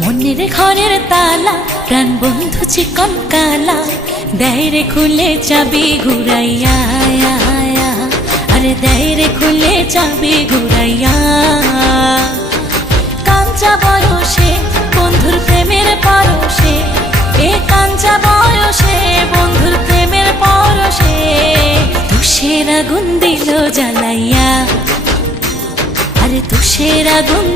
মনের ঘরের তালা প্রাণ বন্ধু চিকন কালা দেয় রে খুলে চাবি ঘুরাইয়া, আরে দেয় রে খুলে চাবি ঘুরাইয়া। কাঞ্চা বয়সে বন্ধুর প্রেমের পরশে, এ কাঞ্চা বয়সে বন্ধুর প্রেমের পরশে তুষের আগুন দিল জ্বালাইয়া, আরে তুষের আগুন